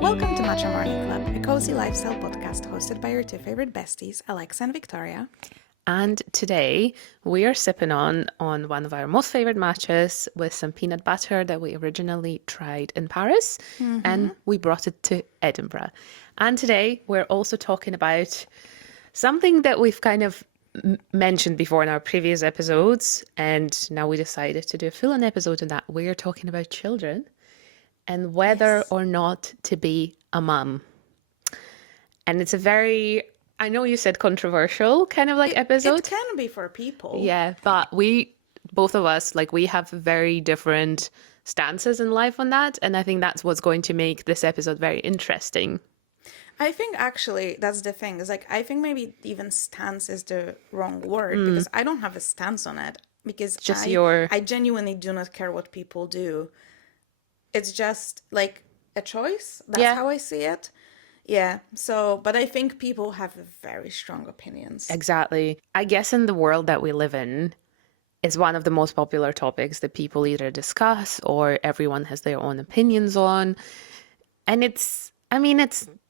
Welcome to Matcha Morning Club, a cozy lifestyle podcast hosted by your two favorite besties, Alexa and Victoria. And today we are sipping on one of our most favorite matchas with some peanut butter that we originally tried in Paris and we brought it to Edinburgh. And today we're also talking about something that we've kind of mentioned before in our previous episodes, and now we decided to do a full-on episode on that. We're talking about children and whether or not to be a mum. And it's a very, I know you said controversial kind of like episode. It can be for people. Yeah, but both of us, like we have very different stances in life on that. And I think that's what's going to make this episode very interesting. I think actually that's the thing. Is like I think maybe even stance is the wrong word because I don't have a stance on it because I genuinely do not care what people do. It's just like a choice. That's how I see it. Yeah. So, but I think people have very strong opinions. Exactly. I guess in the world that we live in, it's one of the most popular topics that people either discuss or everyone has their own opinions on. And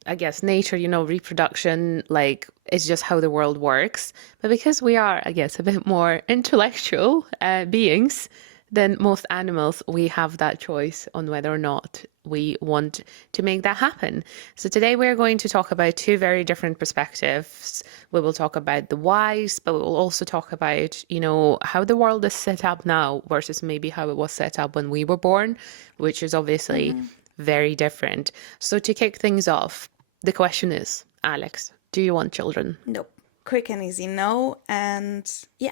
I guess, nature, reproduction, like, it's just how the world works. But because we are, I guess, a bit more intellectual beings than most animals, we have that choice on whether or not we want to make that happen. So today we're going to talk about two very different perspectives. We will talk about the whys, but we will also talk about, how the world is set up now versus maybe how it was set up when we were born, which is obviously very different. So to kick things off, the question is, Alex, do you want children? Nope. Quick and easy, no. And yeah,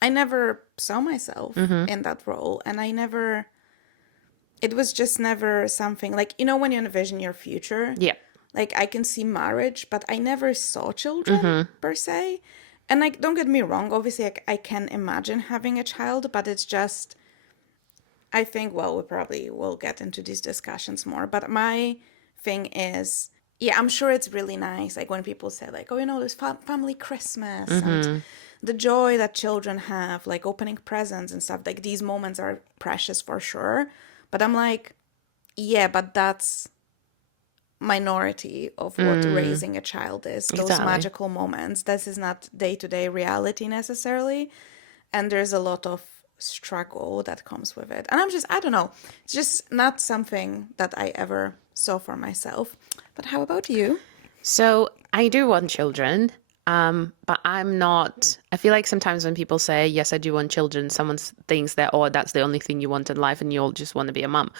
I never saw myself in that role. And it was just never something like, when you envision your future. Yeah. Like I can see marriage, but I never saw children per se. And like, don't get me wrong. Obviously, I can imagine having a child, but it's just, I think, well, we probably will get into these discussions more. But my thing is, yeah, I'm sure it's really nice. Like when people say like, oh, there's family Christmas and the joy that children have, like opening presents and stuff, like these moments are precious for sure. But I'm like, yeah, but that's minority of what raising a child is. Those magical moments. This is not day-to-day reality necessarily. And there's a lot of struggle that comes with it. And I don't know. It's just not something that I ever saw for myself. But how about you? So I do want children. But I'm not, I feel like sometimes when people say, yes, I do want children, someone thinks that, oh, that's the only thing you want in life and you'll just want to be a mum.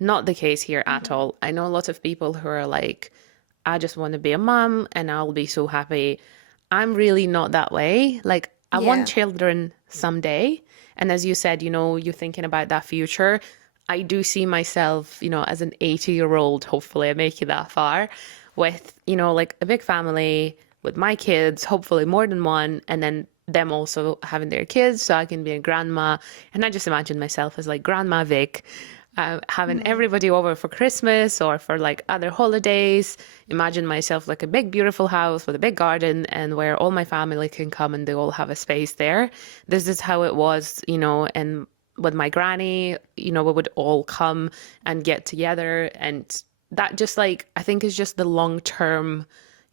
Not the case here at all. I know a lot of people who are like, I just want to be a mum and I'll be so happy. I'm really not that way. Like, I want children someday. And as you said, you're thinking about that future. I do see myself, as an 80-year-old, hopefully I make it that far, with, like a big family, with my kids, hopefully more than one, and then them also having their kids so I can be a grandma. And I just imagine myself as like Grandma Vic, having everybody over for Christmas or for like other holidays. Imagine myself like a big beautiful house with a big garden and where all my family can come and they all have a space there. This is how it was, and with my granny, we would all come and get together. And that just like, I think is just the long-term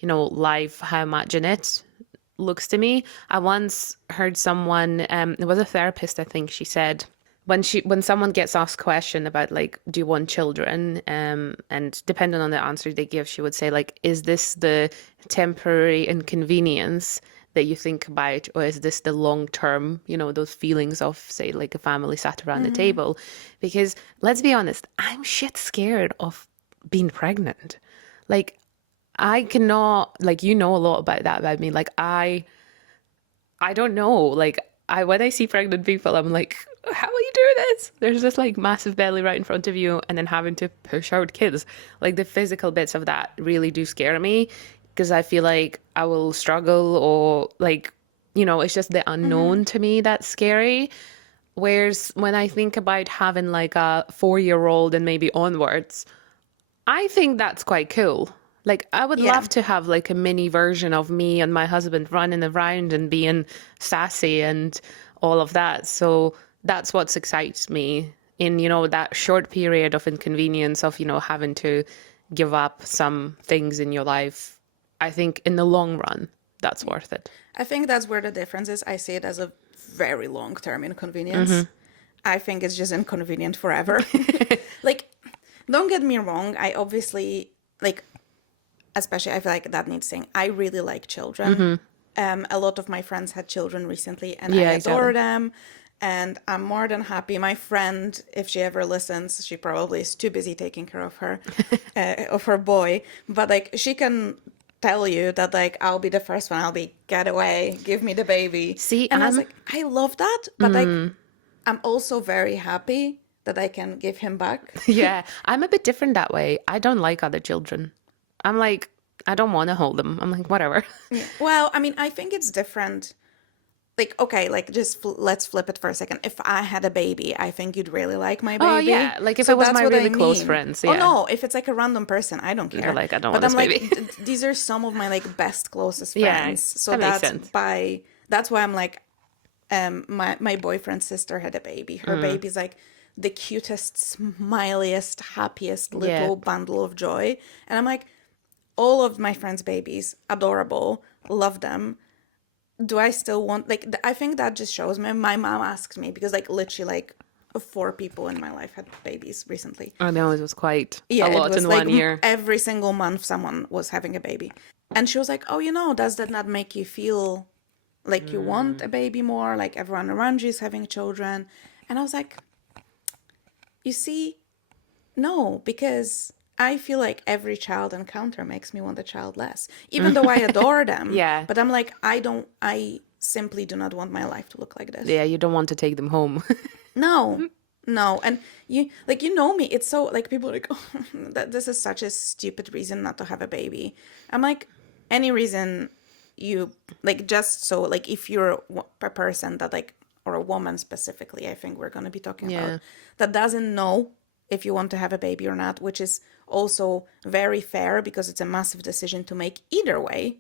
life, how I imagine it looks to me. I once heard someone, it was a therapist, I think, she said, when someone gets asked a question about like, do you want children? And depending on the answer they give, she would say like, is this the temporary inconvenience that you think about, or is this the long-term, those feelings of, say, like a family sat around the table? Because let's be honest, I'm shit scared of being pregnant. Like, I cannot, like, a lot about that about me. Like, I don't know. Like, when I see pregnant people, I'm like, how will you do this? There's this like massive belly right in front of you and then having to push out kids. Like the physical bits of that really do scare me because I feel like I will struggle or like, it's just the unknown to me that's scary. Whereas when I think about having like a 4-year-old and maybe onwards, I think that's quite cool. Like, I would love to have like a mini version of me and my husband running around and being sassy and all of that. So that's what excites me in, that short period of inconvenience of, having to give up some things in your life. I think in the long run, that's worth it. I think that's where the difference is. I see it as a very long-term inconvenience. I think it's just inconvenient forever. Like, don't get me wrong. I obviously, like, especially I feel like that needs saying. I really like children. A lot of my friends had children recently, and I adore them. And I'm more than happy. My friend, if she ever listens, she probably is too busy taking care of her boy. But like, she can tell you that like, I'll be the first one. I'll be, get away, give me the baby. See, and I was like, I love that, but like, I'm also very happy that I can give him back. Yeah, I'm a bit different that way. I don't like other children. I'm like, I don't want to hold them. I'm like, whatever. Yeah. Well, I mean, I think it's different. Like, okay, like just let's flip it for a second. If I had a baby, I think you'd really like my baby. Oh yeah, like if it was that's my what I really close mean. friends. Oh Yeah. no, if it's like a random person, I don't care. You're like, I don't But want I'm this like, baby. these are some of my like best closest Yeah, friends. So that makes that's sense. that's why I'm like, my boyfriend's sister had a baby. Her baby's like the cutest, smiliest, happiest little bundle of joy. And I'm like, all of my friends' babies, adorable, love them. Do I still want, like, I think that just shows me. My mom asked me because like literally like 4 people in my life had babies recently. I know, it was quite Yeah, a it lot was in like 1 year. every single month someone was having a baby. And she was like, oh, does that not make you feel like you want a baby more? Like everyone around you is having children. And I was like, you see, no, because I feel like every child encounter makes me want a child less, even though I adore them. Yeah. But I'm like, I simply do not want my life to look like this. Yeah, you don't want to take them home. No, no. And you know me, it's so like people are like, oh, that this is such a stupid reason not to have a baby. I'm like, any reason you like, just so like, if you're a person that like, or a woman specifically, I think we're going to be talking about, that doesn't know if you want to have a baby or not, which is also very fair because it's a massive decision to make either way.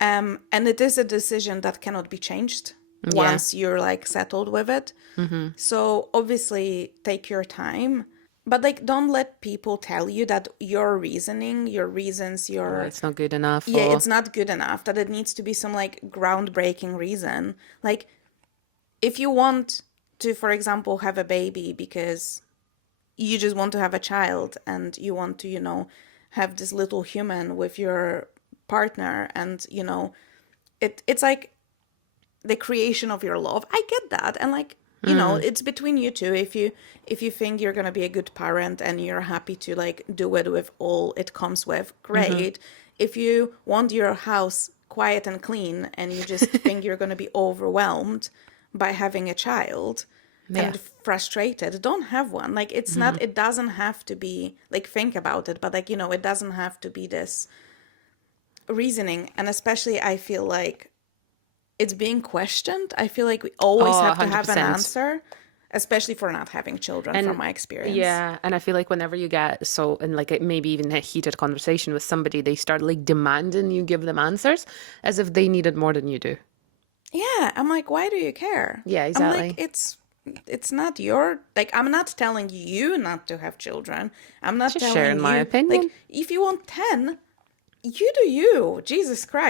And it is a decision that cannot be changed once you're like settled with it. So obviously take your time, but like, don't let people tell you that your reasoning, your reasons, It's not good enough. yeah, or... it's not good enough, that it needs to be some like groundbreaking reason. Like, if you want to, for example, have a baby because you just want to have a child and you want to, have this little human with your partner, and, it's like the creation of your love. I get that. And like, it's between you two. If you think you're going to be a good parent and you're happy to like do it with all it comes with, great. If you want your house quiet and clean and you just think you're going to be overwhelmed by having a child and frustrated, don't have one. Like, it's not, it doesn't have to be like, think about it, but like, it doesn't have to be this reasoning. And especially I feel like it's being questioned. I feel like we always have to have an 100%. answer, especially for not having children, from my experience. Yeah, and I feel like whenever you get so, and like maybe even a heated conversation with somebody, they start like demanding you give them answers as if they need it more than you do. Yeah, I'm like, why do you care? Yeah, exactly. I'm like, it's not your, like, I'm not telling you not to have children. I'm not Just telling sharing you, my opinion. like, if you want 10, you do you. Jesus Christ.